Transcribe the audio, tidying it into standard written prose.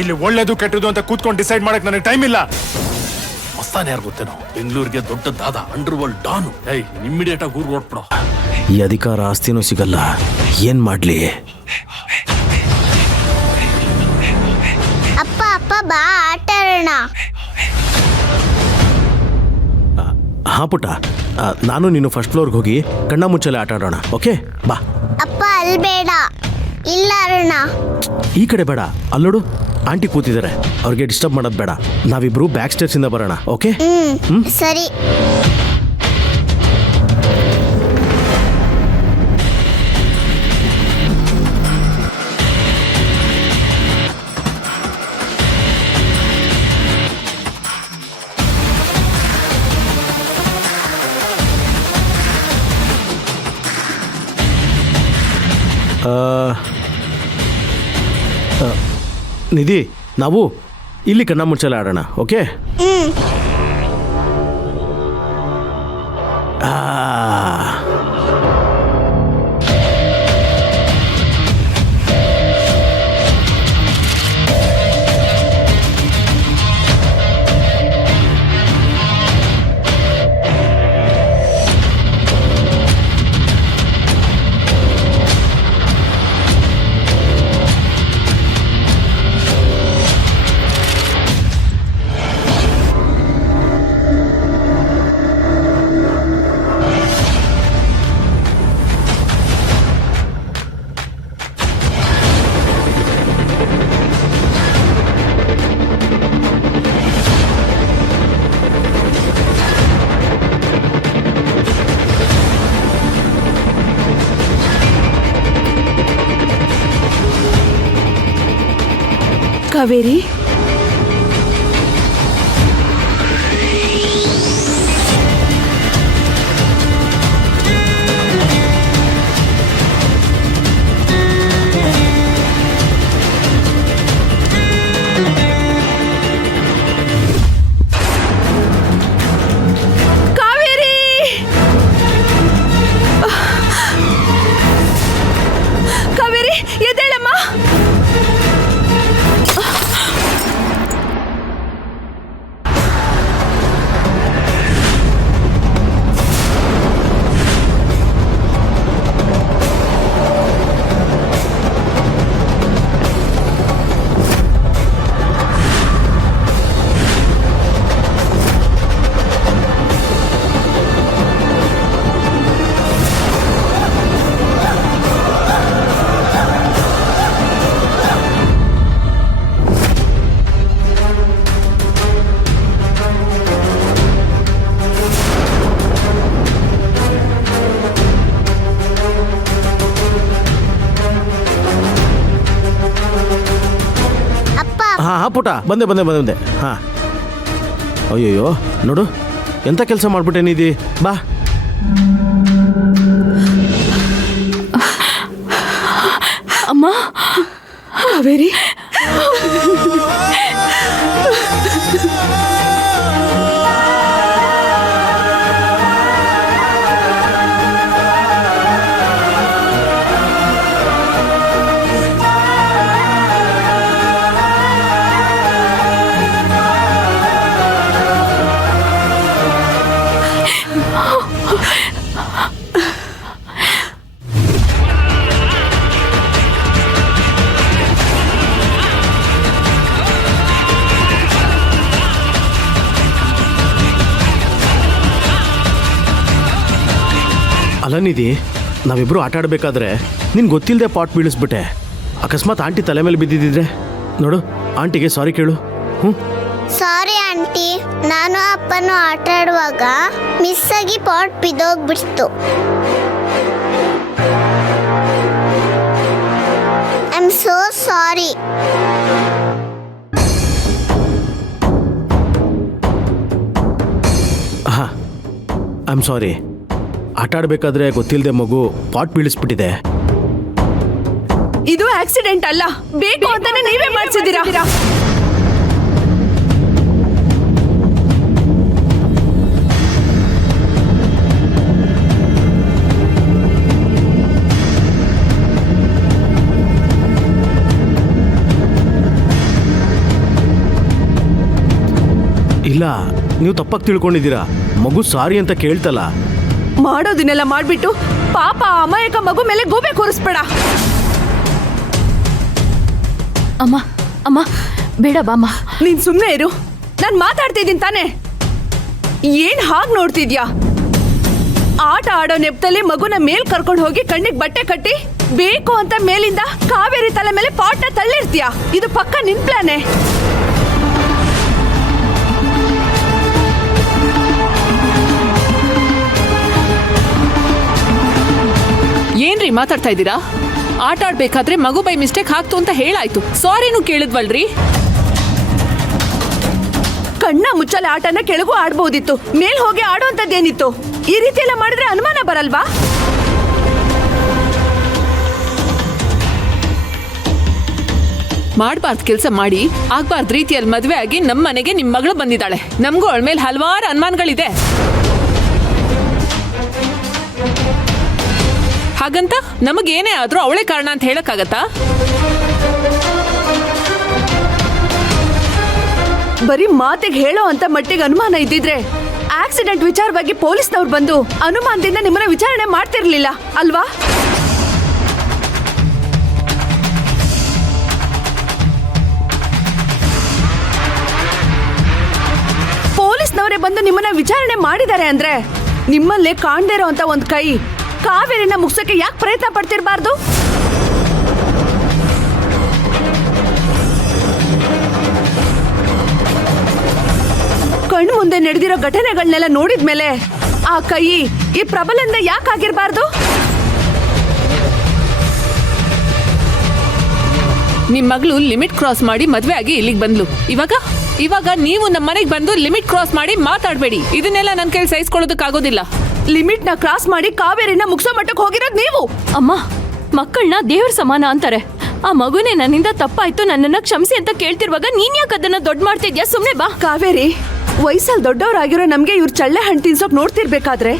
ಇಲ್ಲಿ ಒಳ್ಳೇದು ಕೆಟ್ಟದು ಅಂತ ಕೂತ್ಕೊಂಡು ಡಿಸೈಡ್ ಮಾಡಕ್ ನನಗೆ ಟೈಮ್ ಇಲ್ಲ. ಮಸ್ತಾನ ಯಾರು ಗೊತ್ತೇನೋ, ಬೆಂಗಳೂರಿಗೆ ದೊಡ್ಡ ದಾದ, ಅಂಡರ್ ವರ್ಲ್ಡ್ ಡಾನು. ಇಮ್ಮಿಡಿಯೇಟ್ ಆಗಿ ಊರ್ ಹೊರಟ್ಬಿಡೋ. ಈ ಅಧಿಕಾರ ಆಸ್ತಿನೂ ಸಿಗಲ್ಲ, ಏನ್ ಮಾಡ್ಲಿ? ಅಪ್ಪ ಅಪ್ಪ ಬಾ ಆಟ ಆಡೋಣ. ಹಾ ಪುಟ್ಟ, ನಾನು ನೀನು ಫಸ್ಟ್ ಫ್ಲೋರ್ಗೆ ಹೋಗಿ ಕಣ್ಣ ಮುಚ್ಚಲೆ ಆಟ ಆಡೋಣ. ಓಕೆ ಬಾ. ಅಪ್ಪ ಅಲ್ಲಿ ಬೇಡ, ಇಲ್ಲ ಆಡೋಣ. ಈ ಕಡೆ ಬೇಡ, ಅಲ್ಲೋಡು ಆಂಟಿ ಕೂತಿದ್ದಾರೆ, ಅವ್ರಿಗೆ ಡಿಸ್ಟರ್ಬ್ ಮಾಡೋದು ಬೇಡ. ನಾವಿಬ್ರು ಬ್ಯಾಕ್ ಸ್ಟೇರ್ಸ್ ಇಂದ ಬರೋಣ. ಓಕೆ ಸರಿ. ನಿಧಿ, ನಾವು ಇಲ್ಲಿ ಕಣ್ಣ ಮುಚ್ಚಲೆ ಆಡೋಣ. ಓಕೆ ಕಾವೇರಿ, ಕಾವೇರಿ ಎದ್ದೇಳಮ್ಮ. ಹಾ ಪುಟ, ಬಂದೆ ಬಂದೆ ಬಂದೆ ಬಂದೆ. ಹಾ, ಅಯ್ಯಯ್ಯೋ ನೋಡು ಎಂಥ ಕೆಲಸ ಮಾಡ್ಬಿಟ್ಟೆ ನಿಧಿ. ಬಾ. ಅಮ್ಮ, ಕಾವೇರಿ, ಅಲ್ಲ ನಿಧಿ, ನಾವಿಬ್ರು ಆಟ ಆಡಬೇಕಾದ್ರೆ ನಿನ್ ಗೊತ್ತಿಲ್ಲದೆ ಪಾಟ್ ಬೀಳಿಸ್ಬಿಟ್ಟೆ. ಅಕಸ್ಮಾತ್ ಆಂಟಿ ತಲೆ ಮೇಲೆ ಬಿದ್ದಿದ್ರೆ ನೋಡು, ಆಂಟಿಗೆ ಸಾರಿ ಕೇಳು. ಸಾರಿ ಆಂಟಿ, ನಾನು ಅಪ್ಪನು ಆಟ ಆಡುವಾಗ ಮಿಸ್ ಆಗಿ ಪಾಟ್ ಬಿದ್ದೋಗ್ಬಿಡ್ತು. I am so sorry. ಹಾ, ಐ ಆಮ್ ಸಾರಿ. ಆಟ ಆಡಬೇಕಾದ್ರೆ ಗೊತ್ತಿಲ್ಲದೆ ಮಗು ಪಾಟ್ ಬೀಳಿಸ್ಬಿಟ್ಟಿದೆ. ಇದು ಆಕ್ಸಿಡೆಂಟ್ ಅಲ್ಲ, ಬೇಕು ಅಂತಾನೆ ನೀವೇ ಮಾಡಿಸಿದ್ದೀರಾ. ಇಲ್ಲ, ನೀವು ತಪ್ಪಾಗಿ ತಿಳ್ಕೊಂಡಿದ್ದೀರಾ. ಮಗು ಸಾರಿ ಅಂತ ಕೇಳ್ತಲ್ಲ. ಮಾಡೋದನ್ನೆಲ್ಲ ಮಾಡ್ಬಿಟ್ಟು ಪಾಪ ಆ ಅಮಾಯಕ ಮಗು ಮೇಲೆ ಗೂಬೆ ಕೂರಿಸ್ಬೇಡ. ಅಮ್ಮ ಅಮ್ಮ ಬೇಡ ಬಾಮ್ಮ. ನೀನ್ ಸುಮ್ನೆ ಇರು, ನಾನ್ ಮಾತಾಡ್ತಿದ್ದೀನಿ ತಾನೆ. ಏನ್ ಹಾಗ್ ನೋಡ್ತಿದ್ಯಾ? ಆಟ ಆಡೋ ನೆಪದಲ್ಲಿ ಮಗುನ ಮೇಲ್ ಕರ್ಕೊಂಡು ಹೋಗಿ ಕಣ್ಣಿಗೆ ಬಟ್ಟೆ ಕಟ್ಟಿ ಬೇಕು ಅಂತ ಮೇಲಿಂದ ಕಾವೇರಿ ತಲೆ ಮೇಲೆ ಪಾಟ್ನ ತಳ್ಳಿರ್ತೀಯ. ಇದು ಪಕ್ಕ ನಿನ್ ಪ್ಲಾನೆ. ಏನ್ರಿ ಮಾತಾಡ್ತಾ ಇದ್ದೀರಾ? ಆಟ ಆಡ್ಬೇಕಾದ್ರೆ ಮಗು ಬೈ ಮಿಸ್ಟೇಕ್ ಹಾಕ್ತು ಅಂತ ಹೇಳಾಯ್ತು, ಸಾರಿನೂ ಕೇಳಿದ್ವಲ್ರಿ. ಕಣ್ಣ ಮುಚ್ಚಲೆ ಆಟನ ಕೆಳಗೂ ಆಡ್ಬೋದಿತ್ತು, ಮೇಲ್ ಹೋಗಿ ಆಡುವಂತದ್ದೇನಿತ್ತು? ಈ ರೀತಿ ಎಲ್ಲ ಮಾಡಿದ್ರೆ ಅನುಮಾನ ಬರಲ್ವಾ? ಮಾಡ್ಬಾರ್ದು ಕೆಲಸ ಮಾಡಿ ಆಗ್ಬಾರ್ದು ರೀತಿಯಲ್ಲಿ ಮದ್ವೆ ಆಗಿ ನಮ್ಮ ಮನೆಗೆ ನಿಮ್ ಮಗಳು ಬಂದಿದ್ದಾಳೆ. ನಮಗೂ ಅವಳ ಮೇಲೆ ಹಲವಾರು ಅನುಮಾನಗಳಿದೆ. ಹಾಗಂತ ನಮಗೇನೇ ಆದ್ರೂ ಅವಳೇ ಕಾರಣ ಅಂತ ಹೇಳಕ್ಕಾಗತ್ತಾ? ಬರೀ ಮಾತಿಗೆ ಹೇಳೋ ಅಂತ ಮಟ್ಟಿಗೆ ಅನುಮಾನ ಇದ್ದಿದ್ರೆ ಆಕ್ಸಿಡೆಂಟ್ ವಿಚಾರವಾಗಿ ಪೊಲೀಸ್ನವ್ರು ಬಂದು ಅನುಮಾನದಿಂದ ನಿಮ್ಮನ್ನ ವಿಚಾರಣೆ ಮಾಡ್ತಿರ್ಲಿಲ್ಲ ಅಲ್ವಾ? ಪೊಲೀಸ್ನವರೇ ಬಂದು ನಿಮ್ಮನ್ನ ವಿಚಾರಣೆ ಮಾಡಿದ್ದಾರೆ ಅಂದ್ರೆ ನಿಮ್ಮಲ್ಲೇ ಕಾಣ್ದೇ ಇರೋ ಅಂತ ಒಂದ್ ಕೈ ಕಾವೇರಿನ ಮುಗ್ಸಕ್ಕೆ ಯಾಕೆ ಪ್ರಯತ್ನ ಪಡ್ತಿರ್ಬಾರ್ದು? ಕಣ್ಣು ಮುಂದೆ ನಡೆದಿರೋ ಘಟನೆಗಳನ್ನೆಲ್ಲ ನೋಡಿದ್ಮೇಲೆ ಆ ಕೈ ಈ ಪ್ರಬಲಂದ ಯಾಕಾಗಿರ್ಬಾರ್ದು? ನಿಮ್ ಮಗಳು ಲಿಮಿಟ್ ಕ್ರಾಸ್ ಮಾಡಿ ಮದ್ವೆ ಆಗಿ ಇಲ್ಲಿಗೆ ಬಂದ್ಲು. ಇವಾಗ ನೀವು ನಮ್ಮ ಮನೆಗೆ ಬಂದು ಲಿಮಿಟ್ ಕ್ರಾಸ್ ಮಾಡಿ ಮಾತಾಡ್ಬೇಡಿ. ಇದನ್ನೆಲ್ಲ ನನ್ನ ಕೈಲಿ ಸಹಿಸ್ಕೊಳ್ಳೋದಕ್ಕಾಗೋದಿಲ್ಲ. ಲಿಮಿಟ್ ನ ಕ್ರಾಸ್ ಮಾಡಿ ಕಾವೇರಿನ ಮುಗ್ಸೋ ಮಟ್ಟಕ್ಕೆ ಹೋಗಿರೋದು ನೀವು. ಅಮ್ಮ, ಮಕ್ಕಳನ್ನ ದೇವ್ರ ಸಮಾನ ಅಂತಾರೆ. ಆ ಮಗುನೇ ನನ್ನಿಂದ ತಪ್ಪಾಯ್ತು, ನನ್ನನ್ನ ಕ್ಷಮಿಸಿ ಅಂತ ಕೇಳ್ತಿರುವಾಗ ನೀನ್ ಯಾಕೆ ಅದನ್ನ ದೊಡ್ಡ ಮಾಡ್ತಿದ್ಯಾ? ಸುಮ್ನೆ ಬಾ. ಕಾವೇರಿ, ವಯಸ್ಸಲ್ಲಿ ದೊಡ್ಡವರಾಗಿರೋ ನಮ್ಗೆ ಇವ್ರು ಚಳ್ಳೆ ಹಣ್ಣು ತಿನ್ಸೋಕ್ ನೋಡ್ತಿರ್ಬೇಕಾದ್ರೆ